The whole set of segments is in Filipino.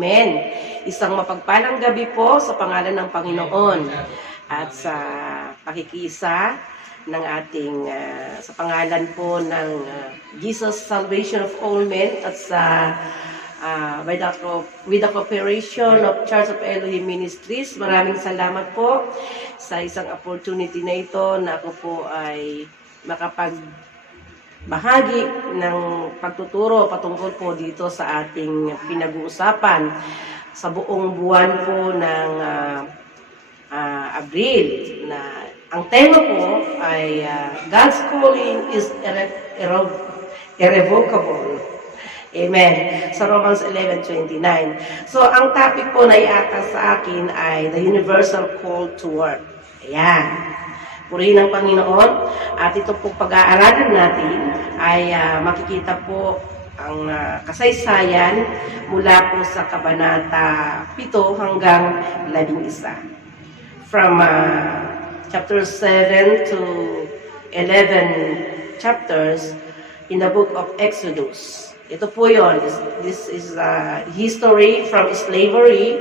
Amen. Isang mapagpalang gabi po sa pangalan ng Panginoon at sa pakikisa ng ating sa pangalan po ng Jesus Salvation of All Men at sa with the cooperation of Church of Elohim Ministries. Maraming salamat po sa isang opportunity na ito na ako po ay makapagbahagi ng pagtuturo patungkol po dito sa ating pinag-uusapan sa buong buwan po ng Abril na ang tema po ay God's calling is irrevocable. Amen. Sa Romans 11:29. So, ang topic po na iatas sa akin ay the universal call to work. Ayan. Purihin ng Panginoon. At ito po pag-aaralan natin ay makikita po ang kasaysayan mula po sa Kabanata 7 hanggang 11. From chapter 7 to 11 chapters in the book of Exodus. Ito po yun. This is history from slavery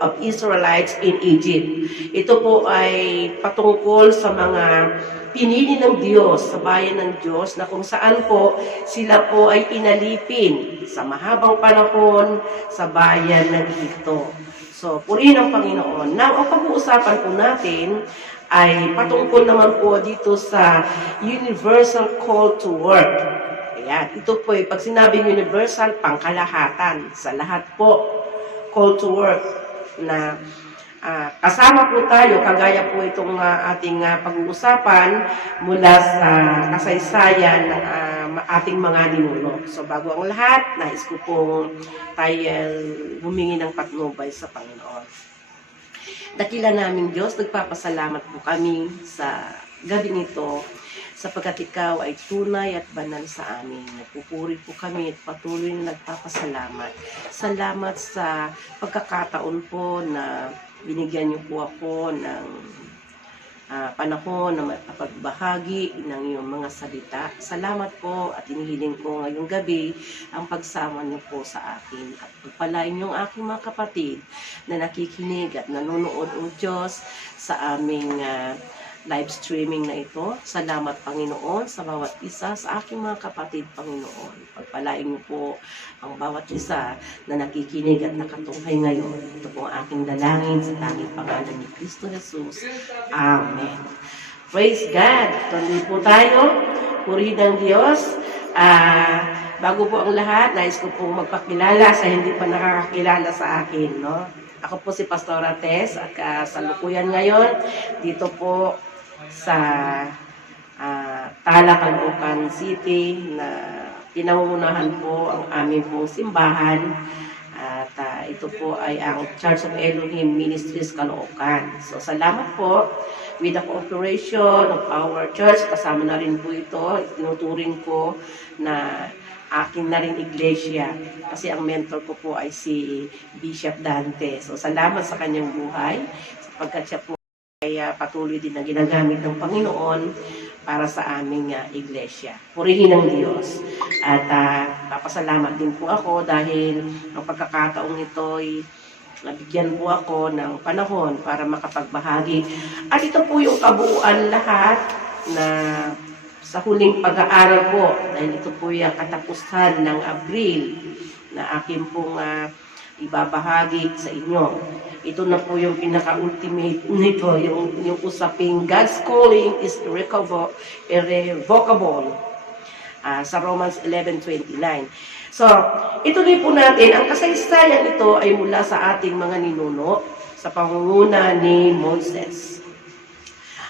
of Israelites in Egypt. Ito po ay patungkol sa mga pinili ng Diyos, sa bayan ng Diyos, na kung saan po sila po ay inalipin sa mahabang panahon sa bayan ng Egypto. So, purihin ang Panginoon. Now, ang pag-uusapan po natin ay patungkol naman po dito sa universal call to work. Ayan, ito po ay pag sinabing universal, pangkalahatan sa lahat po, call to work na kasama po tayo, kagaya po itong ating pag-uusapan mula sa kasaysayan ng ating mga ninuno. So bago ang lahat, nais ko pong tayo humingi ng patnubay sa Panginoon. Dakila naming Diyos, nagpapasalamat po kami sa gabi nito sapagkat ikaw ay tunay at banal sa amin. Nagpupuri po kami at patuloy na nagpapasalamat. Salamat sa pagkakataon po na binigyan niyo po ako ng panahon na mapagbahagi ng iyong mga salita. Salamat po at inihiling ko ngayong gabi ang pagsama niyo po sa akin. At pagpalain niyo ang aking mga kapatid na nakikinig at nanonood o Diyos sa aming live streaming na ito. Salamat Panginoon sa bawat isa sa aking mga kapatid, Panginoon. Pagpalain niyo po ang bawat isa na nakikinig at nakatunghay ngayon. Ito po ang aking dalangin sa tanging pangalan ni Kristo Jesus. Amen. Praise God. Tuloy po tayo. Purihin ng Diyos. Bago po ang lahat, nais ko po magpakilala sa hindi pa nakakakilala sa akin. No? Ako po si Pastora Tess at kasalukuyan ngayon dito po sa Tala, Caloocan City na pinangungunahan po ang aming pong simbahan at ito po ay ang Church of Elohim Ministries Caloocan. So salamat po with the cooperation of our church, kasama na rin po ito, tinuturing ko na akin na rin iglesia kasi ang mentor ko po ay si Bishop Dante. So salamat sa kanyang buhay sapagkat siya po ay patuloy din na ginagamit ng Panginoon para sa aming iglesia. Purihin ng Diyos. At papasalamat din po ako dahil ang pagkakataong ito ay nabigyan po ako ng panahon para makapagbahagi. At ito po yung kabuuan lahat na sa huling pag-aaral po, dahil ito po yung katapusan ng Abril na akin pong ibabahagi sa inyo. Ito na po yung pinaka-ultimate nito, yung usaping God's calling is irrevocable sa Romans 11:29. So, ituloy po natin, ang kasaysayan nito ay mula sa ating mga ninuno sa pangunguna ni Moses.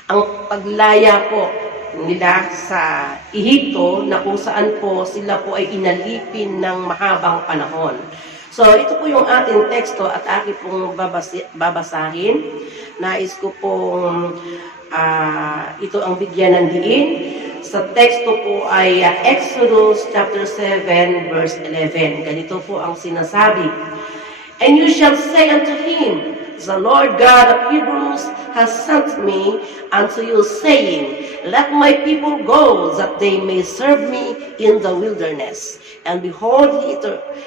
Ang paglaya po nila sa Ehipto na kung saan po sila po ay inalipin ng mahabang panahon. So, ito po yung ating teksto at aking pong babasahin. Nais ko pong ito ang bigyan ng diin. Sa teksto po ay Exodus chapter 7 verse 11. Ganito po ang sinasabi. And you shall say unto him, the Lord God of Hebrews has sent me unto you, saying, Let my people go, that they may serve me in the wilderness. And behold,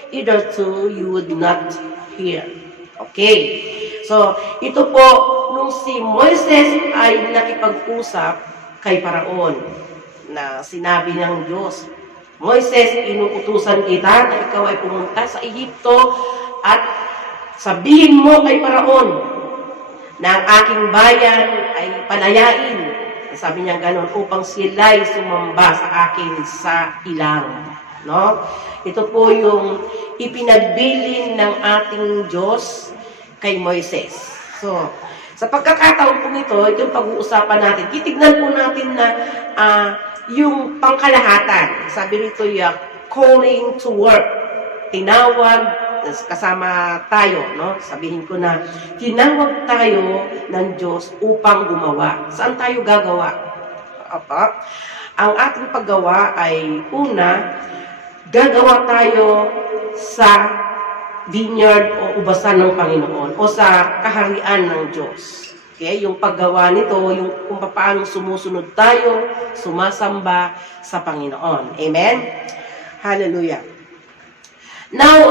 hitherto you would not disappear. Okay. So, ito po, nung si Moises ay nakipag-usap kay Paraon, na sinabi ng Diyos, Moises, inuutusan kita na ikaw ay pumunta sa Ehipto at sabihin mo kay Paraon na ang aking bayan ay palayain. Sabi niya gano'n, upang sila'y sumamba sa akin sa ilang. No? Ito po yung ipinagbilin ng ating Diyos kay Moises. So, sa pagkakataon po nito, itong pag-uusapan natin, titignan po natin na yung pangkalahatan. Sabi rito yung calling to work. Tinawag, kasama tayo, no? Sabihin ko na, tinawag tayo ng Diyos upang gumawa. Saan tayo gagawa? Ang ating paggawa ay una, gagawa tayo sa vineyard o ubasan ng Panginoon o sa kaharian ng Diyos. Okay? Yung paggawa nito, yung kung paano sumusunod tayo, sumasamba sa Panginoon. Amen? Hallelujah. Now,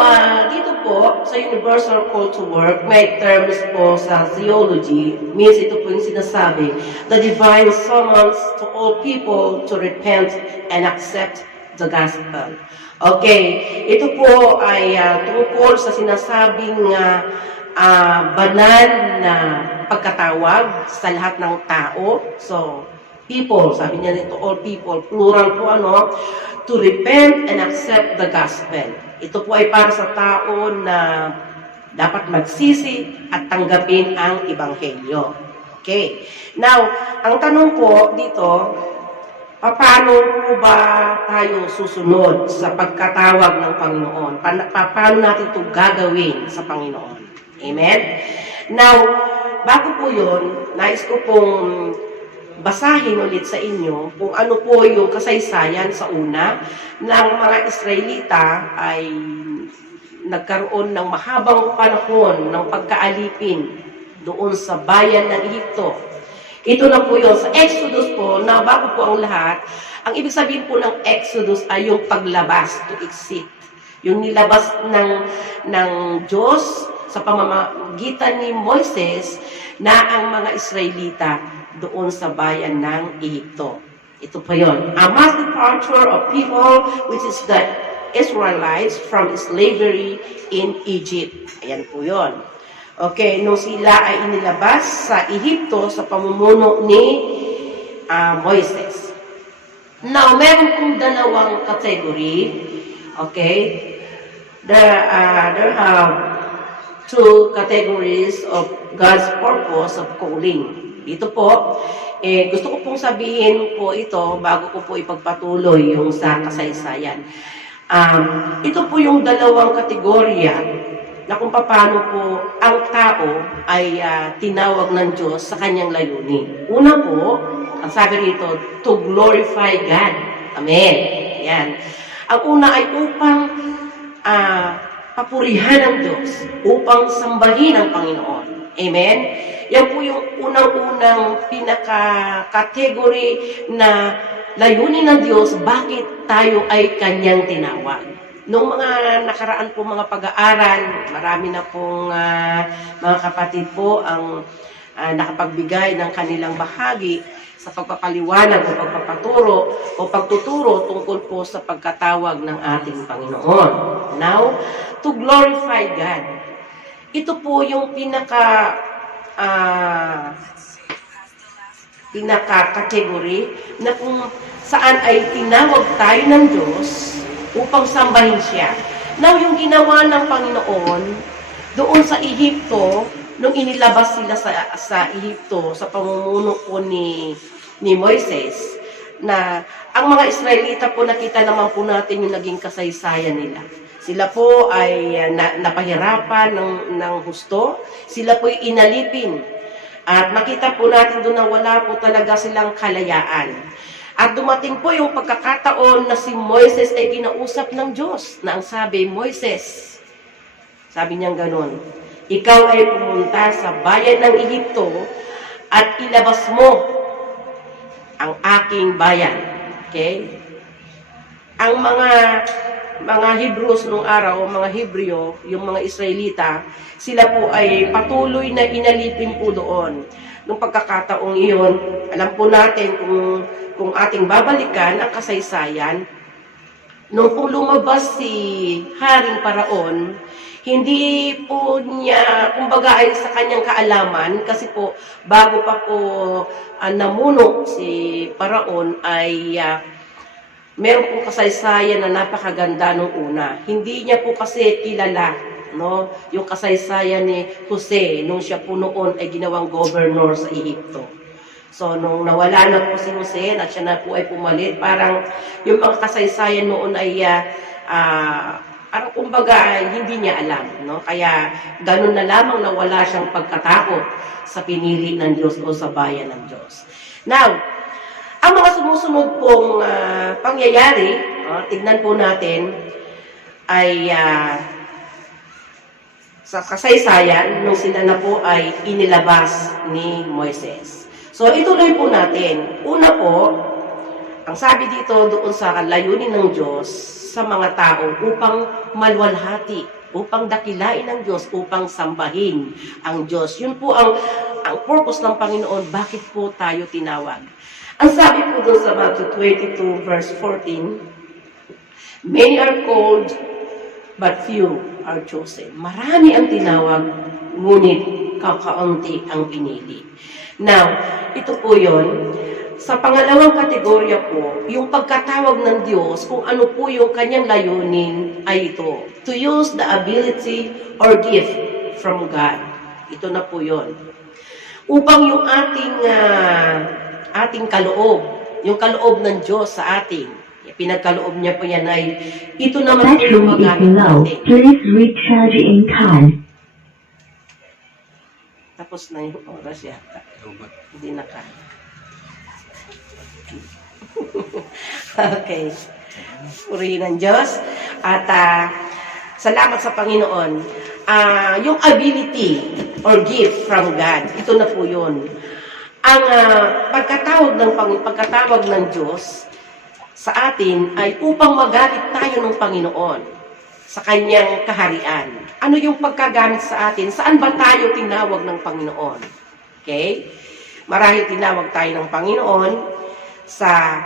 dito po, sa Universal Call to Work, may terms po sa theology, means ito po yung sinasabi, the divine summons to all people to repent and accept the gospel. Okay, ito po ay tungkol sa sinasabing banal na pagkatawag sa lahat ng tao. So, people, sabi niya nito, all people, plural po to repent and accept the gospel. Ito po ay para sa tao na dapat magsisi at tanggapin ang ebanghelyo. Okay, now, ang tanong po dito, paano po ba tayo susunod sa pagkatawag ng Panginoon? Paano natin ito gagawin sa Panginoon? Amen? Now, bago po yun, nais ko pong basahin ulit sa inyo kung ano po yung kasaysayan sa una ng mga Israelita ay nagkaroon ng mahabang panahon ng pagkaalipin doon sa bayan ng Ehipto. Ito na po yun. Sa Exodus po, na bago po ang lahat, ang ibig sabihin po ng Exodus ay yung paglabas, to exit. Yung nilabas ng Diyos sa pamamagitan ni Moises na ang mga Israelita doon sa bayan ng Ehipto. Ito po yun. A mass departure of people, which is the Israelites from slavery in Egypt. Ayan po yun. Okay, nung sila ay inilabas sa Ehipto sa pamumuno ni Moises. Now, meron pong dalawang category. Okay? There have two categories of God's purpose of calling. Dito po, gusto ko pong sabihin po ito bago ko po ipagpatuloy yung sa kasaysayan. Ito po yung dalawang kategorya na kung paano po ang tao ay tinawag ng Diyos sa kanyang layunin. Una po, ang sabi rito, to glorify God. Amen. Yan. Ang una ay upang papurihan ng Diyos, upang sambahin ang Panginoon. Amen. Yan po yung unang-unang pinaka-category na layunin ng Diyos, bakit tayo ay kanyang tinawag. Noong mga nakaraan po mga pag-aaral, marami na pong mga kapatid po ang nakapagbigay ng kanilang bahagi sa pagpapaliwanag o pagpapaturo o pagtuturo tungkol po sa pagkatawag ng ating Panginoon. Now, to glorify God. Ito po yung pinaka-category na kung saan ay tinawag tayo ng Diyos upang sambahin siya. Now, yung ginawa ng Panginoon doon sa Ehipto, nung inilabas sila sa Ehipto, sa pamumuno po ni Moises, na ang mga Israelita po, nakita naman po natin yung naging kasaysayan nila. Sila po ay napahirapan ng husto, sila po ay inalipin. At makita po natin doon na wala po talaga silang kalayaan. At dumating po yung pagkakataon na si Moises ay kinausap ng Diyos na ang sabi, Moises, sabi niyang ganon, ikaw ay pumunta sa bayan ng Ehipto at ilabas mo ang aking bayan. Okay? Ang mga mga Hebrews nung araw, mga Hebreo, yung mga Israelita, sila po ay patuloy na inalipin po doon. Nung pagkakataong iyon, alam po natin kung ating babalikan ang kasaysayan, nung po lumabas si Haring Paraon, hindi po niya, kumbaga ay sa kanyang kaalaman, kasi po bago pa po namuno si Paraon ay meron pong kasaysayan na napakaganda nung una. Hindi niya po kasi kilala, no, yung kasaysayan ni Jose nung siya po noon ay ginawang governor sa Ehipto. So, nung nawala na po si Jose at siya na po ay pumalit, parang yung mga kasaysayan noon ay parang kumbaga hindi niya alam, no? Kaya ganun na lamang na wala siyang pagkatakot sa pinili ng Diyos o sa bayan ng Diyos. Now, ang mga sumusunod pong pangyayari, tignan po natin, ay sa kasaysayan nung sila na po ay inilabas ni Moises. So, ituloy po natin. Una po, ang sabi dito doon sa layunin ng Diyos sa mga tao upang malwalhati, upang dakilain ng Diyos, upang sambahin ang Diyos. Yun po ang purpose ng Panginoon, bakit po tayo tinawag. Ang sabi po doon sa Matthew 22 verse 14, many are called, but few are chosen. Marami ang tinawag, ngunit kakaunti ang pinili. Now, ito po yun. Sa pangalawang kategorya po, yung pagkatawag ng Diyos, kung ano po yung kanyang layunin ay ito. To use the ability or gift from God. Ito na po yun. Upang yung ating kaloob, yung kaloob ng Diyos sa ating, pinagkaloob niya po yan ay, ito naman po yung magamit natin. Please recharge in kind. Tapos na yung oras yata. Hindi na ka. Okay. Purihin ng Diyos. At salamat sa Panginoon. Yung ability or gift from God, ito na po yun. Ang pagkatawag ng Diyos sa atin ay upang magamit tayo ng Panginoon sa kanyang kaharian. Ano yung pagkagamit sa atin? Saan ba tayo tinawag ng Panginoon? Okay? Marahil tinawag tayo ng Panginoon sa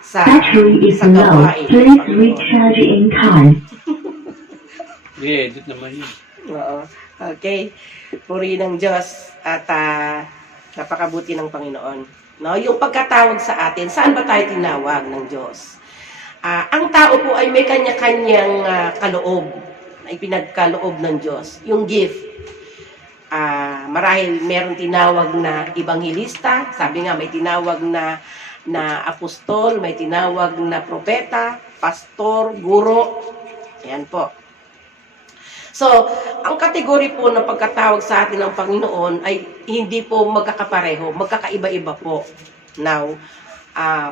Battery is low. Please recharge in kind. Edit naman yun. Oo. Okay. Puri ng Diyos at napakabuti ng Panginoon. No? Yung pagkatawag sa atin, saan ba tayo tinawag ng Diyos? Ang tao po ay may kanya-kanyang kaloob na ipinagkaloob ng Diyos. Yung gift. Marahil meron tinawag na ebanghilista, sabi nga may tinawag na apostol, may tinawag na propeta, pastor, guro. Ayan po. So, ang kategory po na pagkatawag sa atin ng Panginoon ay hindi po magkakapareho, magkakaiba-iba po. Now,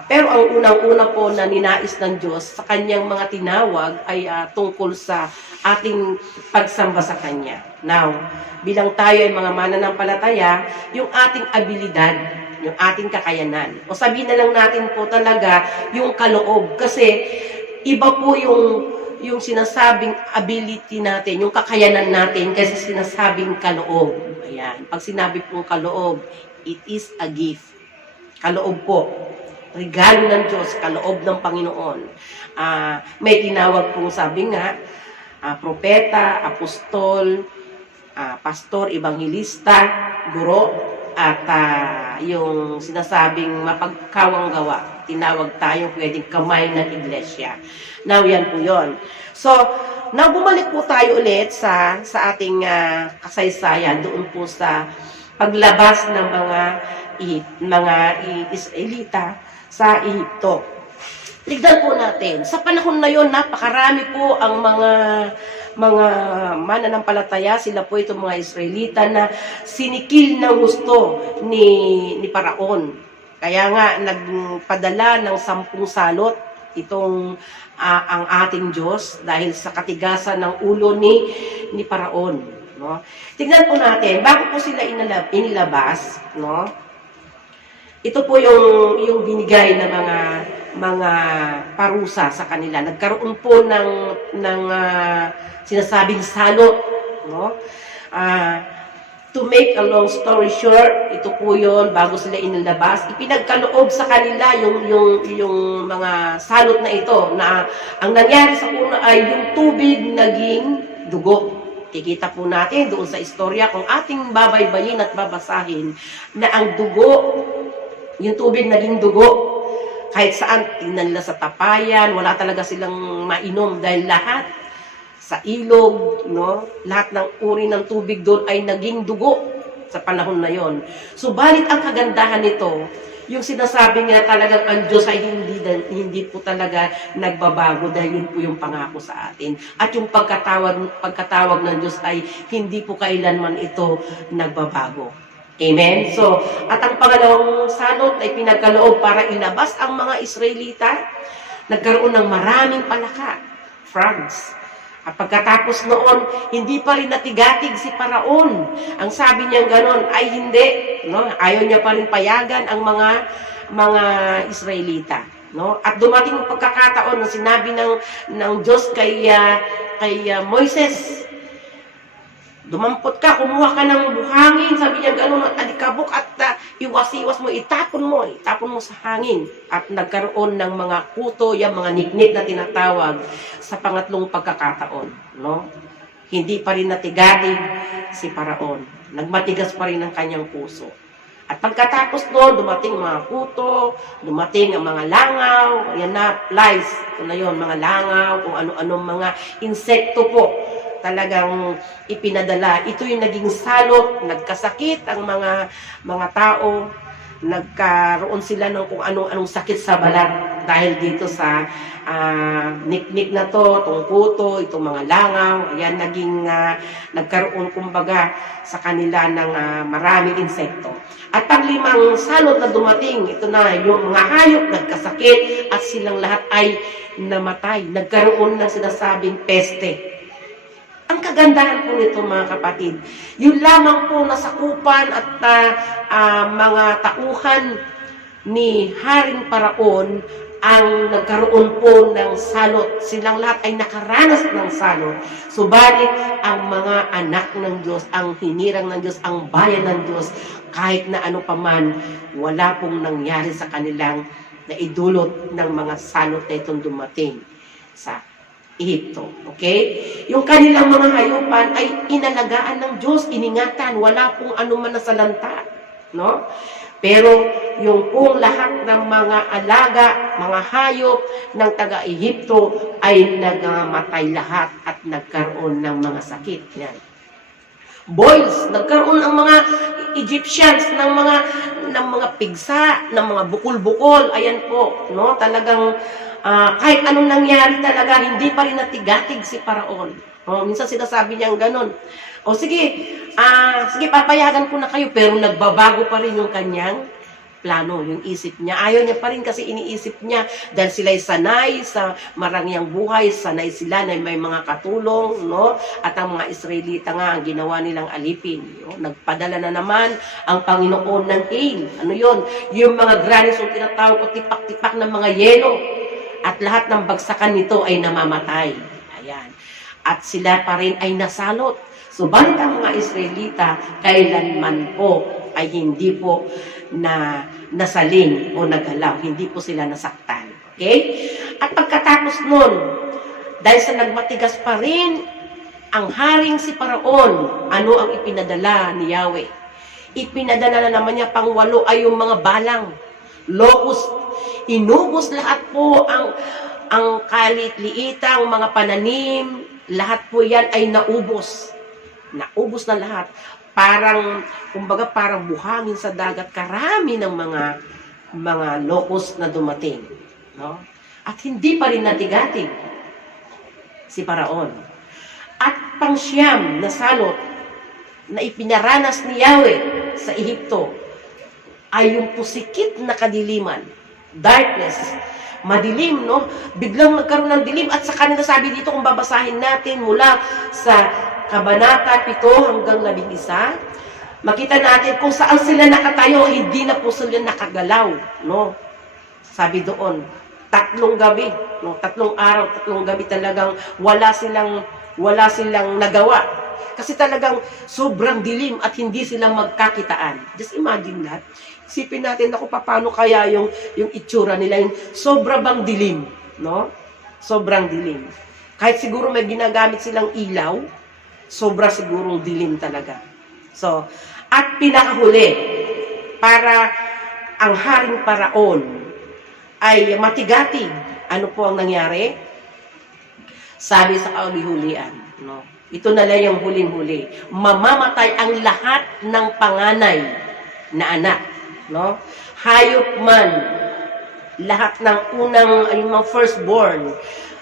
pero ang unang-una po na ninais ng Diyos sa kanyang mga tinawag ay tungkol sa ating pagsamba sa Kanya. Now, bilang tayo ay mga mananampalataya, yung ating abilidad, yung ating kakayanan, o sabihin na lang natin po talaga yung kaloob, kasi iba po yung sinasabing ability natin, yung kakayanan natin, kasi sinasabing kaloob. Ayan. Pag sinabi pong kaloob, it is a gift. Kaloob po. Regalo ng Diyos, kaloob ng Panginoon. May tinawag pong sabi nga, propeta, apostol, pastor, ebanghilista, guro, at yung sinasabing mapagkawang gawa. Tinawag tayong pwedeng kamay ng iglesia. Now, yan po yun. So, now bumalik po tayo ulit sa ating kasaysayan doon po sa paglabas ng mga Israelita sa Ehipto. Tignan po natin, sa panahon na yon, napakarami po ang mga mananampalataya, sila po itong mga Israelita na sinikil ng gusto ni Paraon. Kaya nga, nagpadala ng 10 salot itong ang ating Diyos dahil sa katigasan ng ulo ni Paraon. No? Tignan po natin, bago po sila inilabas, no? Ito po yung binigay na mga parusa sa kanila. Nagkaroon po ng sinasabing salot, no? To make a long story short, ito po yun, bago sila inilabas, ipinagkaloob sa kanila yung mga salot na ito, na ang nangyari sa una ay yung tubig naging dugo. Kikita po natin doon sa istorya, kung ating babaybayin at babasahin, na ang dugo, yung tubig naging dugo, kahit saan, tingnan nila sa tapayan, wala talaga silang mainom dahil lahat sa ilog, no? Lahat ng uri ng tubig doon ay naging dugo sa panahon na yon. Subalit ang kagandahan nito, yung sinasabi nga talagang ang Diyos ay hindi po talaga nagbabago dahil yun po yung pangako sa atin. At yung pagkatawag ng Diyos ay hindi po kailanman ito nagbabago. Amen? So, at ang pangalawang salot ay pinagkaloob para ilabas ang mga Israelita. Nagkaroon ng maraming palaka, frogs. At pagkatapos noon, hindi pa rin natigatig si Paraon. Ang sabi niya gano'n ay hindi, no? Ayaw niya pa rin payagan ang mga Israelita, no? At dumating ang pagkakataon na sinabi ng Diyos kay Moises, dumampot ka, kumuha ka ng buhangin, sabi niya gano'n, alikabok at iwas-iwas mo, itapon mo sa hangin. At nagkaroon ng mga kuto, yung mga niknik na tinatawag sa pangatlong pagkakataon, no? Hindi pa rin natigatig si Paraon. Nagmatigas pa rin ang kanyang puso. At pagkatapos noon, dumating mga kuto, dumating ang mga langaw, yan na, flies, ito na yun, mga langaw, kung ano-anong mga insekto po, talagang ipinadala. Ito yung naging salot, nagkasakit ang mga tao, nagkaroon sila ng kung anong sakit sa balat dahil dito sa niknik na to, itong kuto, itong mga langaw, ayan, nagkaroon kumbaga sa kanila ng maraming insekto. At panglimang salot na dumating, ito na, yung mga hayop nagkasakit at silang lahat ay namatay. Nagkaroon ng sinasabing peste. Ang kagandahan po nito mga kapatid, yung lamang po nasakupan at mga tauhan ni Haring Paraon ang nagkaroon po ng salot. Silang lahat ay nakaranas ng salot. Subalit ang mga anak ng Diyos, ang hinirang ng Diyos, ang bayan ng Diyos, kahit na ano paman, wala pong nangyari sa kanilang naidulot ng mga salot na itong dumating sa Ehipto. Okay? Yung kanilang mga hayupan ay inalagaan ng Diyos, iningatan, wala pong anuman na salanta. No? Pero yung pong lahat ng mga alaga, mga hayop ng taga-Ehipto ay nagamatay lahat at nagkaroon ng mga sakit. Yan. Boils, nagkaroon ng mga Egyptians ng mga pigsa, ng mga bukol-bukol. Ayan po, no? Talagang kahit anong nangyari talaga, hindi pa rin natigatig si Paraon. Minsan sinasabi niyang ganun. Sige, papayagan ko na kayo, pero nagbabago pa rin yung kanyang plano, yung isip niya. Ayaw niya pa rin kasi iniisip niya dahil sila'y sanay sa marangyang buhay, sanay sila na may mga katulong, no? At ang mga Israelita nga, ang ginawa nilang alipin. No? Nagpadala na naman ang Panginoon ng hail. Ano yun? Yung mga granis yung tinatawag o tipak-tipak ng mga yelo. At lahat ng bagsakan nito ay namamatay. Ayan. At sila pa rin ay nasalot. Subalit ang mga Israelita, kailanman po ay hindi po nasaling o nagalaw. Hindi po sila nasaktan. Okay? At pagkatapos nun, dahil sa nagmatigas pa rin ang haring si Paraon, ano ang ipinadala ni Yahweh? Ipinadala na naman niya pang 8 ay yung mga balang, locust. Inubos lahat po ang kalit-liitang mga pananim, lahat po yan ay naubos. Naubos na lahat. Kumbaga parang buhangin sa dagat, karami ng mga locust na dumating. No? At hindi pa rin natigatig si Paraon. At pang-siyam na salot na ipinaranas ni Yahweh sa Ehipto ay yung pusikit na kadiliman. Darkness, madilim, no? Biglang nagkaroon ng dilim at sa kanila sabi dito kung babasahin natin mula sa Kabanata 7 hanggang 11, makita natin kung saan sila nakatayo, hindi na po sila nakagalaw, no? Sabi doon, 3 gabi, no, 3 araw, 3 gabi talagang wala silang nagawa. Kasi talagang sobrang dilim at hindi sila magkakitaan. Just imagine that. Isipin natin ako paano kaya yung itsura nila, yung sobra bang dilim, no? Sobrang dilim. Kahit siguro may ginagamit silang ilaw, sobra sigurong dilim talaga. So, at pinakahuli, para ang haring Paraon ay matigatig. Ano po ang nangyari? Sabi sa kauli-hulian, no? Ito na lang yung huling-huli. Mamamatay ang lahat ng panganay na anak, no? Hayop man, lahat ng unang yung mga firstborn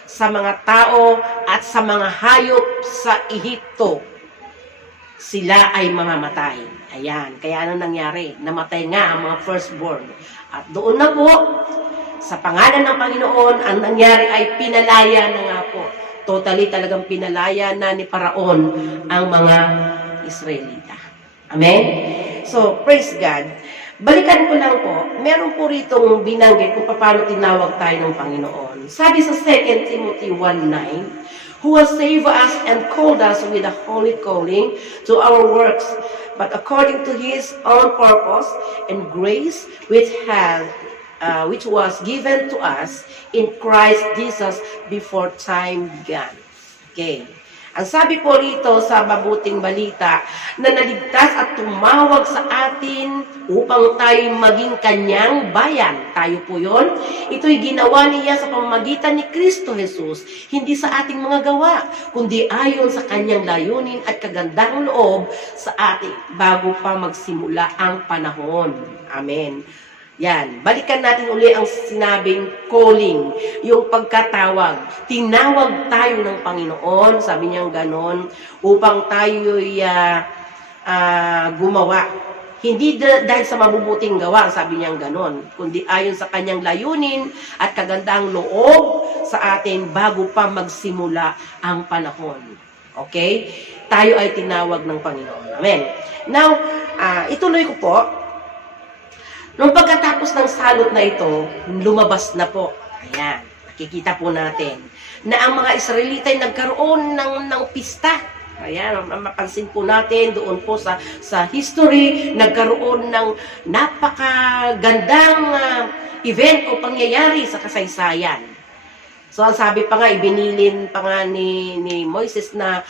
sa mga tao at sa mga hayop sa Ehipto, sila ay mamamatay. Ayan, kaya ano nangyari? Namatay nga ang mga firstborn. At doon na po, sa pangalan ng Panginoon, ang nangyari ay pinalaya na nga po. Totally talagang pinalaya na ni Paraon ang mga Israelita. Amen? So, praise God. Balikan ko lang po, meron po ritong binanggit kung paano tinawag tayo ng Panginoon. Sabi sa 2 Timothy 1:9, who has saved us and called us with a holy calling to our works, but according to His own purpose and grace, which was given to us in Christ Jesus before time began. Okay. Ang sabi po rito sa mabuting balita, na naligtas at tumawag sa atin upang tayo maging kanyang bayan. Tayo po yun. Ito'y ginawa niya sa pamamagitan ni Kristo Jesus, hindi sa ating mga gawa, kundi ayon sa kanyang layunin at kagandahang loob sa atin bago pa magsimula ang panahon. Amen. Yan, balikan natin uli ang sinabing calling, yung pagkatawag. Tinawag tayo ng Panginoon, sabi niya ganon, upang tayo'y gumawa. Hindi dahil sa mabubuting gawa, sabi niya ganon, kundi ayon sa kanyang layunin at kagandang loob sa atin bago pa magsimula ang panahon. Okay? Tayo ay tinawag ng Panginoon. Amen. Now, ituloy ko po. Nung pagkatapos ng salot na ito, lumabas na po. Ayan, nakikita po natin na ang mga Israelita ay nagkaroon ng pista. Ayan, mapansin po natin doon po sa history, nagkaroon ng napakagandang event o pangyayari sa kasaysayan. So, ang sabi pa nga, ibinilin pa nga ni Moises na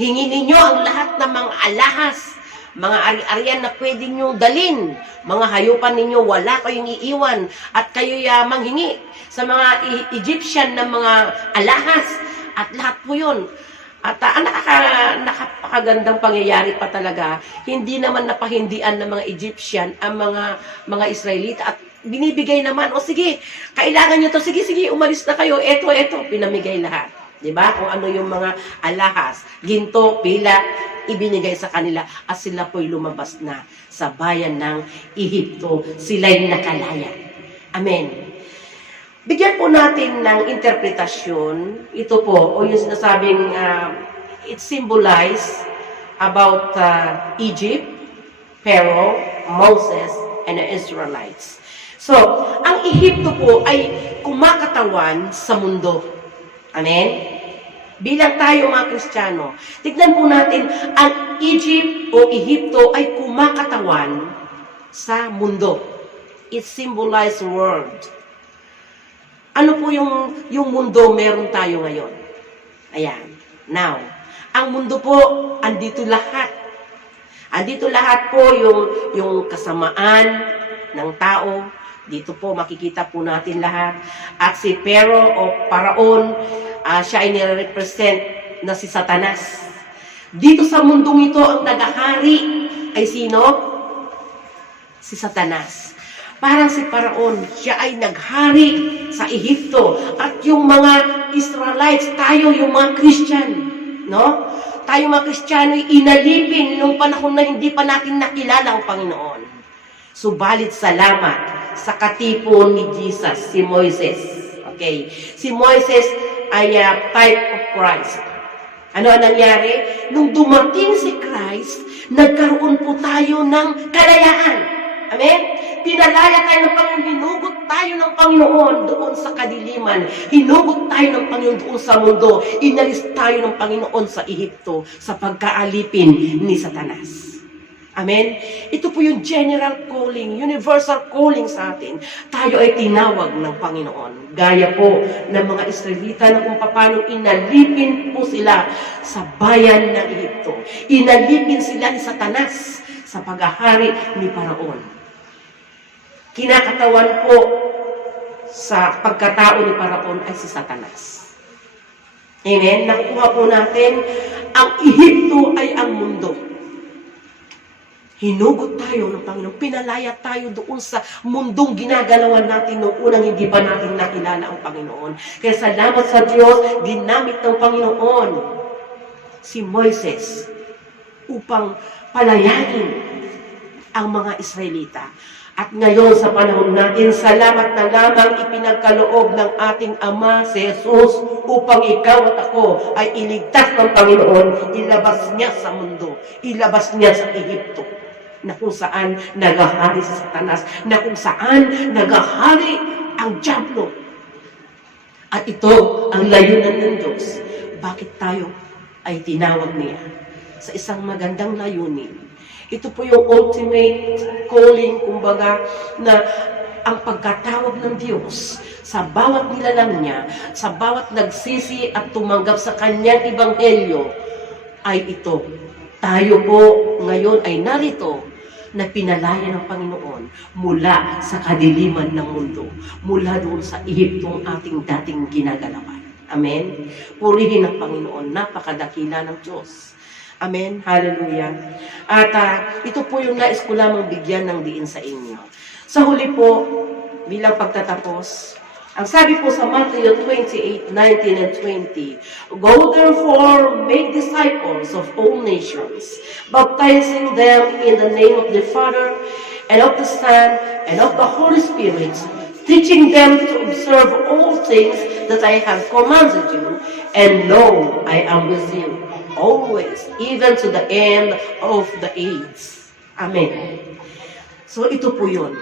hingin ninyo ang lahat ng mga alahas, mga ari-arian na pwede nyo dalin, mga hayupan ninyo, wala kayong iiwan, at kayo'y manghingi sa mga Egyptian na mga alahas, at lahat po yun. At nakapakagandang pangyayari pa talaga, hindi naman napahindian ng mga Egyptian ang mga Israelita, at binibigay naman, o sige, kailangan nyo to, sige, umalis na kayo, eto, pinamigay lahat. Diba? Kung ano yung mga alahas, ginto, pila, ibinigay sa kanila at sila po'y lumabas na sa bayan ng Ehipto. Sila'y nakalaya. Amen. Bigyan po natin ng interpretasyon. Ito po, o yung sinasabing, it symbolizes about Egypt, Pharaoh, Moses, and the Israelites. So, ang Ehipto po ay kumakatawan sa mundo. Amen? Bilang tayo mga Kristiyano, tignan po natin, ang Egypt o Ehipto ay kumakatawan sa mundo. It symbolizes world. Ano po yung mundo meron tayo ngayon? Ayan. Now, ang mundo po, andito lahat. Andito lahat po yung kasamaan ng tao. Dito po makikita po natin lahat. At si Pharaoh o Paraon, siya ay nire-represent na si Satanas. Dito sa mundong ito, ang nagahari ay sino? Si Satanas. Parang si Paraon, siya ay naghari sa Ehipto. At yung mga Israelites, tayo yung mga Christian, no? Tayo mga Kristiyano ay inalipin nung panahon na hindi pa natin nakilala ang Panginoon. Subalit salamat sa katipon ni Jesus, si Moises. Okay. Si Moises ay type of Christ. Ano ang nangyari? Nung dumating si Christ, nagkaroon po tayo ng kalayaan. Amen? Pinalaya tayo ng Panginoon, hinugot tayo ng Panginoon doon sa kadiliman. Hinugot tayo ng Panginoon doon sa mundo. Inalis tayo ng Panginoon sa Ehipto sa pagkaalipin ni Satanas. Amen? Ito po yung general calling, universal calling sa atin. Tayo ay tinawag ng Panginoon. Gaya po ng mga Israelita na kung paano inalipin po sila sa bayan ng Ehipto. Inalipin sila ni Satanas sa paghahari ni Paraon. Kinakatawan po sa pagkatao ni Paraon ay si Satanas. Amen? Nakukuha po natin, ang Ehipto ay ang mundo. Hinugot tayo ng Panginoon. Pinalaya tayo doon sa mundong ginagalawan natin noong unang hindi pa natin nakilala ang Panginoon. Kaya salamat sa Diyos, ginamit ng Panginoon si Moises upang palayain ang mga Israelita. At ngayon sa panahon natin, salamat na lamang ipinagkaloob ng ating Ama si Jesus upang ikaw at ako ay iligtas ng Panginoon, ilabas niya sa mundo, ilabas niya sa Ehipto, na kung saan nagahari si Satanas, na kung saan nagahari ang diablo. At ito ang layunan ng Diyos. Bakit tayo ay tinawag niya? Sa isang magandang layunin. Ito po yung ultimate calling, kumbaga, na ang pagkatawag ng Diyos sa bawat nilalang niya, sa bawat nagsisi at tumanggap sa kanyang ebanghelyo, ay ito. Tayo po ngayon ay narito na pinalaya ng Panginoon mula sa kadiliman ng mundo, mula doon sa Ehiptong ating dating ginagalawan. Amen? Purihin ang Panginoon, napakadakila ng Diyos. Amen? Hallelujah. At ito po yung nais ko lamang bigyan ng diin sa inyo. Sa huli po, bilang pagtatapos, ang sabi po sa Matthew 28:19 and 20, "Go therefore, make disciples of all nations, baptizing them in the name of the Father, and of the Son, and of the Holy Spirit, teaching them to observe all things that I have commanded you, and lo, I am with you always, even to the end of the age." Amen. So ito po yun.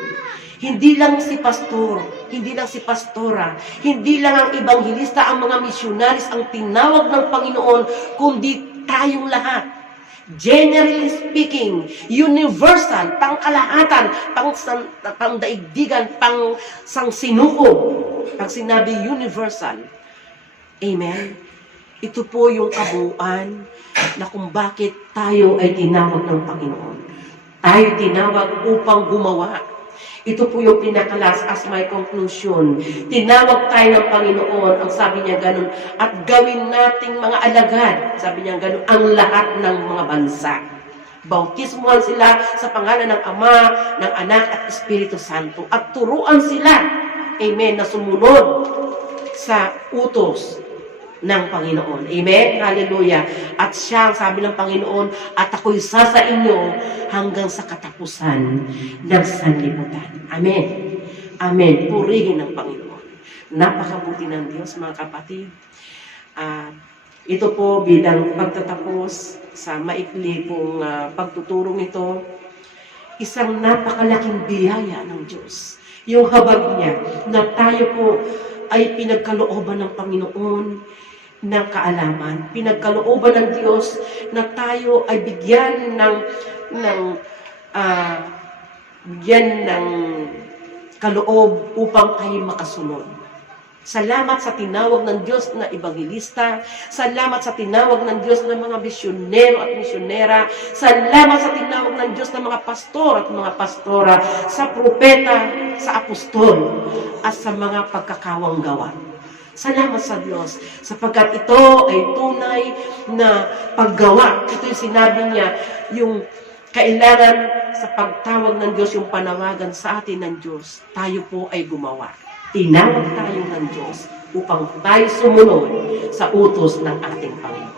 Hindi lang si pastor, hindi lang si pastora, hindi lang ang ebanghelista, ang mga missionaries ang tinawag ng Panginoon, kundi tayong lahat. Generally speaking, universal, pangkalahatan, pangdaigdigan, pang sangsinuko. Pag sinabi universal, amen? Ito po yung kabuuan na kung bakit tayo ay tinawag ng Panginoon. Tayo tinawag upang gumawa. Ito po yung pinakalas as my conclusion. Tinawag tayo ng Panginoon, ang sabi niya ganun, at gawin nating mga alagad, sabi niya ganun, ang lahat ng mga bansa. Bautismuhan sila sa pangalan ng Ama, ng Anak at Espiritu Santo. At turuan sila, amen, na sumunod sa utos ng Panginoon. Amen? Hallelujah. At siya, sabi ng Panginoon, at ako'y sa inyo hanggang sa katapusan ng sanlibutan. Amen. Amen. Purihin ng Panginoon. Napakabuti ng Diyos, mga kapatid. Ito po bilang pagtatapos sa maikli pong pagtuturong ito, isang napakalaking biyaya ng Diyos. Yung habag niya na tayo po ay pinagkalooban ng Panginoon ng kaalaman. Pinagkalooban ng Diyos na tayo ay bigyan ng kaloob upang tayo makasunod. Salamat sa tinawag ng Diyos na ebanghelista. Salamat sa tinawag ng Diyos ng mga misyonero at misyonera. Salamat sa tinawag ng Diyos ng mga pastor at mga pastora, sa propeta, sa apostol, at sa mga pagkakawanggawa. Salamat sa Diyos, sapagkat ito ay tunay na paggawa. Ito yung sinabi niya, yung kailangan sa pagtawag ng Diyos, yung panawagan sa atin ng Diyos, tayo po ay gumawa. Tinawag tayo ng Diyos upang tayo sumunod sa utos ng ating Panginoon.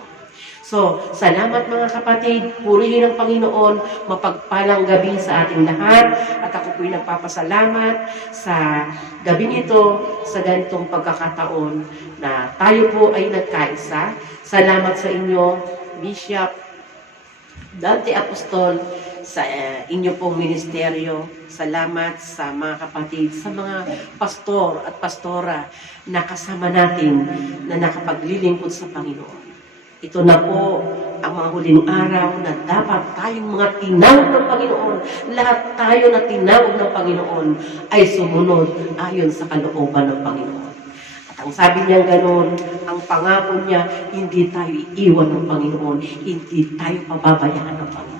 So, salamat mga kapatid, purihin ang Panginoon, mapagpalang gabi sa ating lahat, at ako po'y nagpapasalamat sa gabing ito, sa ganitong pagkakataon na tayo po ay nagkaisa. Salamat sa inyo, Bishop Dante Apostol, sa inyo pong ministeryo. Salamat sa mga kapatid, sa mga pastor at pastora na kasama natin na nakapaglilingkod sa Panginoon. Ito na po ang mga huling araw na dapat tayong mga tinawag ng Panginoon, lahat tayo na tinawag ng Panginoon ay sumunod ayon sa kalooban ng Panginoon. At ang sabi niya ganoon, ang pangako niya, hindi tayo iiwan ng Panginoon, hindi tayo pababayaan ng Panginoon.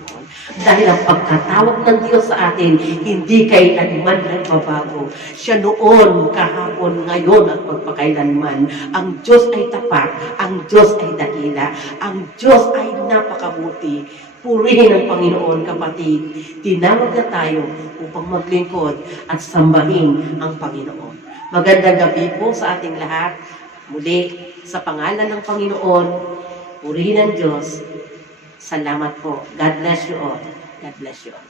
Dahil ang pagkatawag ng Diyos sa atin, hindi kailanman nagbabago. Siya noon, kahapon, ngayon at magpakailanman. Ang Diyos ay tapat, ang Diyos ay dakila, ang Diyos ay napakabuti. Purihin ang Panginoon, kapatid. Tinawag na tayo upang maglingkod at sambahin ang Panginoon. Magandang gabi po sa ating lahat. Muli, sa pangalan ng Panginoon, purihin ang Diyos. Salamat po. God bless you all. God bless you all.